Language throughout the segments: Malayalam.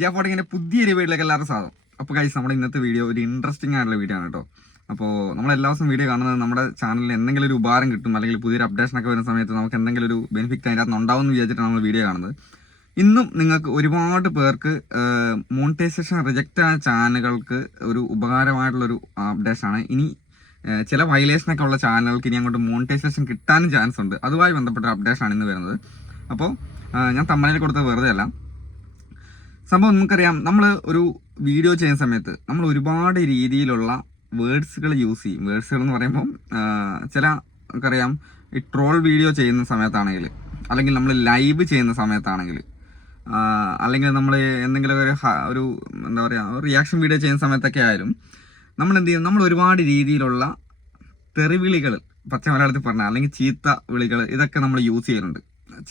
ജിയാഫോട്ടിങ്ങിന്റെ പുതിയൊരു വീട്ടിലേക്ക് എല്ലാവരും സാധനം അപ്പോൾ കഴിച്ച് നമ്മുടെ ഇന്നത്തെ വീഡിയോ ഒരു ഇൻട്രസ്റ്റിംഗ് ആയിട്ടുള്ള വീഡിയോ ആണ് കേട്ടോ. അപ്പോൾ നമ്മൾ എല്ലാ ദിവസവും വീഡിയോ കാണുന്നത് നമ്മുടെ ചാനലിൽ എന്തെങ്കിലും ഒരു ഉപകാരം കിട്ടും അല്ലെങ്കിൽ പുതിയൊരു അപ്ഡേഷൻ ഒക്കെ വരുന്ന സമയത്ത് നമുക്ക് എന്തെങ്കിലും ഒരു ബെനിഫിറ്റ് അതിനകത്ത് ഉണ്ടാവും എന്ന് വിചാരിച്ചിട്ടാണ് നമ്മൾ വീഡിയോ കാണുന്നത്. ഇന്നും നിങ്ങൾക്ക് ഒരുപാട് പേർക്ക് മോണിറ്റൈസേഷൻ റിജക്റ്റ് ആയ ചാനലുകൾക്ക് ഒരു ഉപകാരമായിട്ടുള്ളൊരു അപ്ഡേഷൻ ആണ്. ഇനി ചില വയലേഷൻ ഒക്കെ ഉള്ള ചാനലുകൾക്ക് ഇനി അങ്ങോട്ട് മോണിറ്റൈസേഷൻ കിട്ടാനും ചാൻസ് ഉണ്ട്. അതുമായി ബന്ധപ്പെട്ട അപ്ഡേഷൻ ആണ് ഇന്ന് വരുന്നത്. അപ്പോൾ ഞാൻ തമ്മനയിൽ കൊടുത്ത വെറുതെ അല്ല സംഭവം നമുക്കറിയാം. നമ്മൾ ഒരു വീഡിയോ ചെയ്യുന്ന സമയത്ത് നമ്മൾ ഒരുപാട് രീതിയിലുള്ള വേർഡ്സുകൾ യൂസ് ചെയ്യും. വേർഡ്സുകൾ എന്ന് പറയുമ്പോൾ ചില നമുക്കറിയാം ഈ ട്രോൾ വീഡിയോ ചെയ്യുന്ന സമയത്താണെങ്കിൽ അല്ലെങ്കിൽ നമ്മൾ ലൈവ് ചെയ്യുന്ന സമയത്താണെങ്കിൽ അല്ലെങ്കിൽ നമ്മൾ എന്തെങ്കിലും ഒരു ഒരു എന്താ പറയുക റിയാക്ഷൻ വീഡിയോ ചെയ്യുന്ന സമയത്തൊക്കെ ആയാലും നമ്മൾ എന്ത് ചെയ്യും? നമ്മൾ ഒരുപാട് രീതിയിലുള്ള തെറിവിളികൾ പച്ച മലയാളത്തിൽ പറഞ്ഞാൽ അല്ലെങ്കിൽ ചീത്ത വിളികൾ ഇതൊക്കെ നമ്മൾ യൂസ് ചെയ്യുന്നുണ്ട്.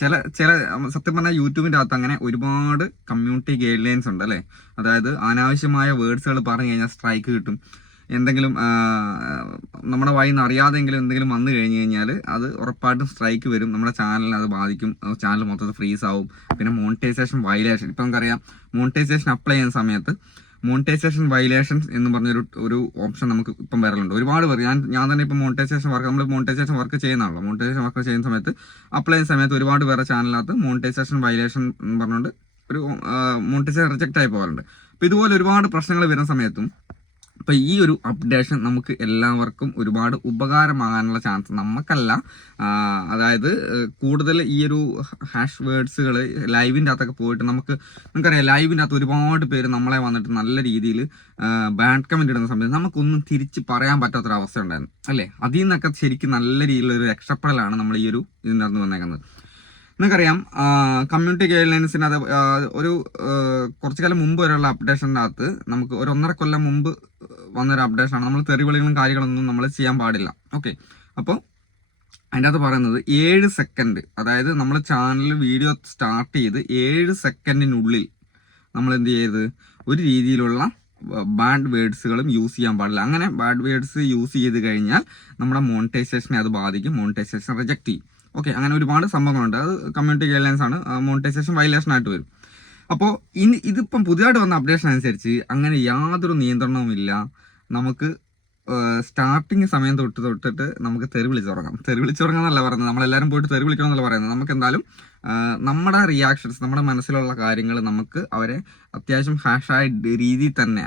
ചില ചില സത്യം പറഞ്ഞാൽ യൂട്യൂബിന്റെ അകത്ത് അങ്ങനെ ഒരുപാട് കമ്മ്യൂണിറ്റി ഗൈഡ് ലൈൻസ് ഉണ്ട് അല്ലേ? അതായത് അനാവശ്യമായ വേർഡ്സുകൾ പറഞ്ഞു കഴിഞ്ഞാൽ സ്ട്രൈക്ക് കിട്ടും. എന്തെങ്കിലും നമ്മുടെ വായിൽ നിന്ന് അറിയാതെങ്കിലും എന്തെങ്കിലും വന്നു കഴിഞ്ഞ് കഴിഞ്ഞാൽ അത് ഉറപ്പായിട്ടും സ്ട്രൈക്ക് വരും. നമ്മുടെ ചാനലിനെ അത് ബാധിക്കും. ചാനൽ മൊത്തത്തിൽ ഫ്രീസ് ആവും. പിന്നെ മോണിറ്റൈസേഷൻ വയലേഷൻ ഇപ്പം നമുക്കറിയാം മോണിറ്റൈസേഷൻ അപ്ലൈ ചെയ്യുന്ന സമയത്ത് മോണിറ്റൈസേഷൻ വയലേഷൻസ് എന്ന് പറഞ്ഞൊരു ഒരു ഓപ്ഷൻ നമുക്ക് ഇപ്പം വരലുണ്ട്. ഒരുപാട് പേർ ഞാൻ ഞാൻ തന്നെ ഇപ്പം മോണിറ്റൈസേഷൻ വർക്ക് നമ്മൾ മോണിറ്റൈസേഷൻ വർക്ക് ചെയ്യുന്നതാണല്ലോ. മോണിറ്റൈസേഷൻ വർക്ക് ചെയ്യുന്ന സമയത്ത് അപ്ലൈ ചെയ്യുന്ന സമയത്ത് ഒരുപാട് പേരുടെ ചാനലിനകത്ത് മോണിറ്റൈസേഷൻ വയലേഷൻ എന്ന് പറഞ്ഞുകൊണ്ട് ഒരു മോണിറ്റൈസേഷൻ റിജക്റ്റ് ആയി പോകാറുണ്ട്. അപ്പോൾ ഇതുപോലെ ഒരുപാട് പ്രശ്നങ്ങൾ വരുന്ന സമയത്തും അപ്പോൾ ഈ ഒരു അപ്ഡേഷൻ നമുക്ക് എല്ലാവർക്കും ഒരുപാട് ഉപകാരമാകാനുള്ള ചാൻസ് നമുക്കല്ല അതായത് കൂടുതൽ ഈ ഒരു ഹാഷ് വേർഡ്സുകൾ ലൈവിന്റെ അകത്തൊക്കെ പോയിട്ട് നമുക്ക് നമുക്കറിയാം ലൈവിന്റെ അകത്ത് ഒരുപാട് പേര് നമ്മളെ വന്നിട്ട് നല്ല രീതിയിൽ ബാഡ് കമന്റ് ഇടുന്ന സമയത്ത് നമുക്കൊന്നും തിരിച്ച് പറയാൻ പറ്റാത്തൊരവസ്ഥ ഉണ്ടായിരുന്നു അല്ലേ? അതിൽ നിന്നൊക്കെ ശരിക്കും നല്ല രീതിയിലുള്ള ഒരു രക്ഷപ്പെടലാണ് നമ്മൾ ഈ ഒരു ഇതിന്റെ അകത്ത് വന്നേക്കുന്നത്. നിങ്ങൾക്കറിയാം കമ്മ്യൂണിറ്റി ഗൈഡ് ലൈൻസിന് അത് ഒരു കുറച്ചു കാലം മുമ്പ് വരെയുള്ള അപ്ഡേഷന്റെ അകത്ത് നമുക്ക് ഒരു ഒന്നര കൊല്ലം മുമ്പ് വന്നൊരു അപ്ഡേഷനാണ് നമ്മൾ തെറിവിളികളും കാര്യങ്ങളൊന്നും നമ്മൾ ചെയ്യാൻ പാടില്ല. ഓക്കെ അപ്പോൾ അതിന്റെ അകത്ത് പറയുന്നത് ഏഴ് സെക്കൻഡ് അതായത് നമ്മൾ ചാനൽ വീഡിയോ സ്റ്റാർട്ട് ചെയ്ത് ഏഴ് സെക്കൻഡിനുള്ളിൽ നമ്മൾ എന്ത് ചെയ്ത്? ഒരു രീതിയിലുള്ള ബാഡ് വേഡ്സുകളും യൂസ് ചെയ്യാൻ പാടില്ല. അങ്ങനെ ബാഡ് വേഡ്സ് യൂസ് ചെയ്ത് കഴിഞ്ഞാൽ നമ്മുടെ മോണിറ്റൈസേഷനെ അത് ബാധിക്കും. മോണിറ്റൈസേഷൻ റിജക്റ്റ് ചെയ്യും. ഓക്കെ അങ്ങനെ ഒരുപാട് സംഭവങ്ങളുണ്ട്. അത് കമ്മ്യൂണിറ്റി ഗൈഡ്ലൈൻസ് ആണ്. മോണിറ്റൈസേഷൻ വയലേഷൻ ആയിട്ട് വരും. അപ്പോൾ ഇനി ഇതിപ്പം പുതിയതായിട്ട് വന്ന അപ്ഡേഷൻ അനുസരിച്ച് അങ്ങനെ യാതൊരു നിയന്ത്രണവുമില്ല. നമുക്ക് സ്റ്റാർട്ടിങ് സമയം തൊട്ട് തൊട്ടിട്ട് നമുക്ക് തെറി വിളിച്ച് തുടങ്ങാം. തെറി വിളിച്ച് തുടങ്ങാന്നല്ല പറയുന്നത്. നമ്മളെല്ലാവരും പോയിട്ട് തെറി വിളിക്കണം എന്നല്ല പറയുന്നത്. നമുക്ക് എന്തായാലും നമ്മുടെ റിയാക്ഷൻസ് നമ്മുടെ മനസ്സിലുള്ള കാര്യങ്ങൾ നമുക്ക് അവരെ അത്യാവശ്യം ഹാഷായ രീതിയിൽ തന്നെ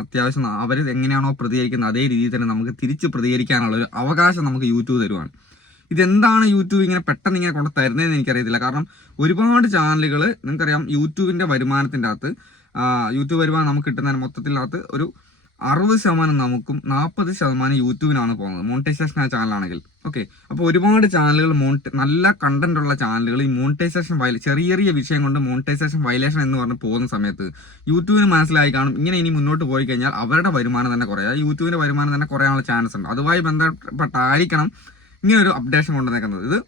അത്യാവശ്യം അവർ എങ്ങനെയാണോ പ്രതികരിക്കുന്നത് അതേ രീതിയിൽ തന്നെ നമുക്ക് തിരിച്ച് പ്രതികരിക്കാനുള്ള ഒരു അവകാശം നമുക്ക് യൂട്യൂബ് തരുവാണ്. ഇതെന്താണ് യൂട്യൂബ് ഇങ്ങനെ പെട്ടെന്ന് ഇങ്ങനെ കൊണ്ട് തരുന്നതെന്ന് എനിക്കറിയത്തില്ല. കാരണം ഒരുപാട് ചാനലുകൾ നിങ്ങൾക്കറിയാം യൂട്യൂബിന്റെ വരുമാനത്തിന്റെ അകത്ത് യൂട്യൂബ് വരുമാനം നമുക്ക് കിട്ടുന്നതിന് മൊത്തത്തിനകത്ത് ഒരു അറുപത് ശതമാനം നമുക്കും നാൽപ്പത് ശതമാനം യൂട്യൂബിനാണ് പോകുന്നത്. മോണിറ്റൈസേഷൻ ആ ചാനലാണെങ്കിൽ ഓക്കെ അപ്പോൾ ഒരുപാട് ചാനലുകൾ മോണിറ്റ നല്ല കണ്ടന്റ് ഉള്ള ചാനലുകൾ ഈ മോണിറ്റൈസേഷൻ വയല ചെറിയ ചെറിയ വിഷയം കൊണ്ട് മോണിറ്റൈസേഷൻ വയലേഷൻ എന്ന് പറഞ്ഞ് പോകുന്ന സമയത്ത് യൂട്യൂബിന് മനസ്സിലായി കാണും. ഇങ്ങനെ ഇനി മുന്നോട്ട് പോയി കഴിഞ്ഞാൽ അവരുടെ വരുമാനം തന്നെ കുറയാം. യൂട്യൂബിന്റെ വരുമാനം തന്നെ കുറയാനുള്ള ചാൻസ് ഉണ്ട്. അതുമായി ബന്ധപ്പെട്ടായിരിക്കണം ഇങ്ങനൊരു അപ്ഡേഷൻ കൊണ്ടുവന്നേക്കുന്നത് ഇത്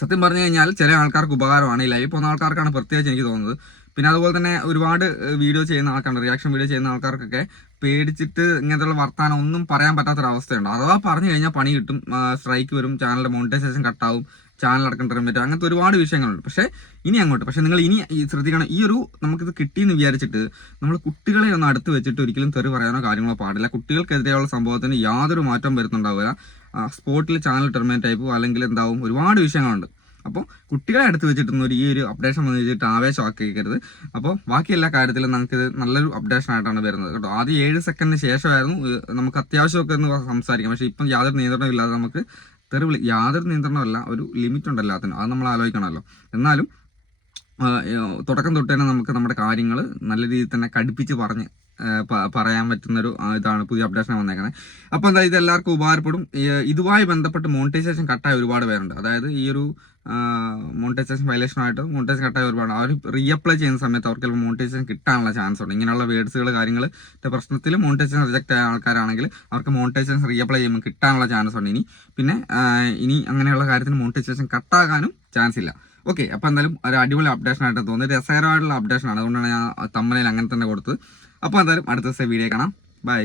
സത്യം പറഞ്ഞു കഴിഞ്ഞാൽ ചില ആൾക്കാർക്ക് ഉപകാരമാണ്. ഈ ലൈവ് പോകുന്ന ആൾക്കാർക്കാണ് പ്രത്യേകിച്ച് എനിക്ക് തോന്നുന്നത്. പിന്നെ അതുപോലെ തന്നെ ഒരുപാട് വീഡിയോ ചെയ്യുന്ന ആൾക്കാരുണ്ട്. റിയാക്ഷൻ വീഡിയോ ചെയ്യുന്ന ആൾക്കാർക്കൊക്കെ പേടിച്ചിട്ട് ഇങ്ങനത്തെ വർത്താനം ഒന്നും പറയാൻ പറ്റാത്തൊരവസ്ഥയുണ്ട്. അഥവാ പറഞ്ഞു കഴിഞ്ഞാൽ പണി കിട്ടും സ്ട്രൈക്ക് വരും ചാനലിന്റെ മോണിറ്റൈസേഷൻ കട്ടാവും ചാനൽ അടക്കം തരാൻ പറ്റും അങ്ങനത്തെ ഒരുപാട് വിഷയങ്ങളുണ്ട്. പക്ഷേ ഇനി അങ്ങോട്ട് പക്ഷേ നിങ്ങൾ ഇനി ശ്രദ്ധിക്കണം ഈ ഒരു നമുക്കിത് കിട്ടിയെന്ന് വിചാരിച്ചിട്ട് നമ്മൾ കുട്ടികളെ ഒന്ന് അടുത്ത് വെച്ചിട്ട് ഒരിക്കലും തെറി പറയാനോ കാര്യങ്ങളോ പാടില്ല. കുട്ടികൾക്കെതിരെയുള്ള സംഭവത്തിന് യാതൊരു മാറ്റം വരുന്നുണ്ടാവില്ല സ്പോർട്ടിൽ ചാനൽ ടെർമിനേറ്റ് ആയിപ്പോ അല്ലെങ്കിൽ എന്താവും ഒരുപാട് വിഷയങ്ങളുണ്ട്. അപ്പോൾ കുട്ടികളെ അടുത്ത് വെച്ചിട്ടൊന്നും ഒരു ഈ ഒരു അപ്ഡേഷൻ വന്നു വെച്ചിട്ട് ആവേശമാക്കിക്കരുത് അപ്പോൾ ബാക്കി എല്ലാ കാര്യത്തിലും നമുക്ക് ഇത് നല്ലൊരു അപ്ഡേഷൻ ആയിട്ടാണ് വരുന്നത്. കേട്ടോ ആദ്യം ഏഴ് സെക്കൻഡിന് ശേഷമായിരുന്നു നമുക്ക് അത്യാവശ്യമൊക്കെ ഒന്ന് സംസാരിക്കാം. പക്ഷേ ഇപ്പം യാതൊരു നിയന്ത്രണമില്ലാതെ നമുക്ക് തെറിവിളി യാതൊരു നിയന്ത്രണമല്ല ഒരു ലിമിറ്റ് ഉണ്ട് എല്ലാത്തിനും. അത് നമ്മൾ ആലോചിക്കണമല്ലോ. എന്നാലും തുടക്കം തൊട്ട് തന്നെ നമുക്ക് നമ്മുടെ കാര്യങ്ങൾ നല്ല രീതിയിൽ തന്നെ കടുപ്പിച്ച് പറഞ്ഞ് പറയാൻ പറ്റുന്നൊരു ഇതാണ് പുതിയ അപ്ഡേഷൻ വന്നേക്കുന്നത് അപ്പോൾ എന്താ ഇത് എല്ലാവർക്കും ഉപകാരപ്പെടും ഇതുമായി ബന്ധപ്പെട്ട് മോണിറ്റൈസേഷൻ കട്ടായ ഒരുപാട് പേരുണ്ട്. അതായത് ഈ ഒരു മോണിറ്റൈസേഷൻ വയലേഷനായിട്ട് മോണിറ്റൈസേഷൻ കട്ടായ ഒരുപാട് അവർ റീഅപ്ലൈ ചെയ്യുന്ന സമയത്ത് അവർക്ക് മോണിറ്റൈസേഷൻ കിട്ടാനുള്ള ചാൻസ് ഉണ്ട്. ഇങ്ങനെയുള്ള വേർഡ്സുകൾ കാര്യങ്ങൾ പ്രശ്നത്തിൽ മോണിറ്റൈസേഷൻ റിജക്ട് ആയ ആൾക്കാരാണെങ്കിൽ അവർക്ക് മോണിറ്റൈസേഷൻ റീഅപ്ലൈ ചെയ്യുമ്പോൾ കിട്ടാനുള്ള ചാൻസ് ഉണ്ട്. ഇനി പിന്നെ ഇനി അങ്ങനെയുള്ള കാര്യത്തിന് മോണിറ്റൈസേഷൻ കട്ടാകാനും ചാൻസ് ഇല്ല. ഓക്കെ അപ്പോൾ എന്തായാലും ഒരു അടിപൊളി അപ്ഡേഷൻ ആയിട്ട് തോന്നുന്നത് രസകരമായിട്ടുള്ള അപ്ഡേഷൻ ആണ്. അതുകൊണ്ടാണ് ഞാൻ തമ്മനയിൽ അങ്ങനെ തന്നെ കൊടുത്തത്. അപ്പോൾ എന്തായാലും അടുത്ത ദിവസം വീഡിയോ കാണാം. ബൈ